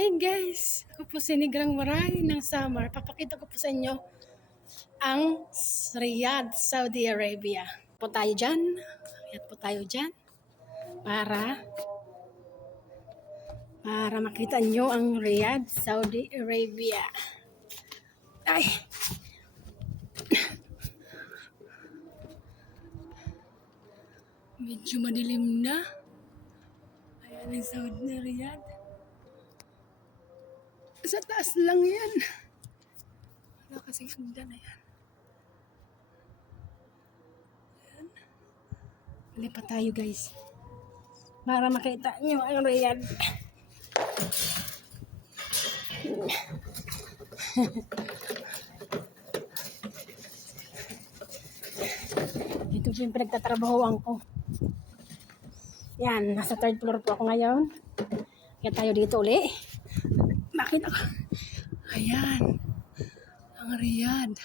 Hi guys! Ako po si Nigrang Maray ng Summer. Papakita ko po sa inyo ang Riyadh, Saudi Arabia. Po tayo dyan. Ayan po tayo dyan. Para makita nyo ang Riyadh, Saudi Arabia. Ay! Medyo madilim na. Ayan ang Saudi Riyadh. Sa taas lang yan. Wala kasing hagdan na yan. Ayan. Lipat tayo guys. Para makita nyo ang Riyadh. Ito po yung pinagtatrabahoan ko. Yan, nasa third floor po ako ngayon. Kaya tayo dito uli. Makita ko. Ayan. Ang Riyadh.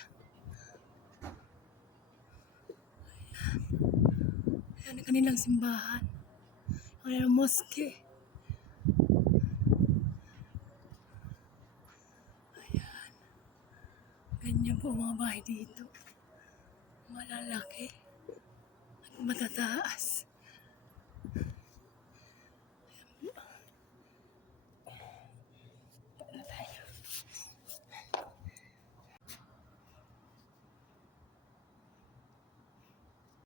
Ayan. Ayan ang kanilang simbahan. Ang kanilang mosque. Ayan. Ganyan po mga bahay dito. Malalaki. At matataas.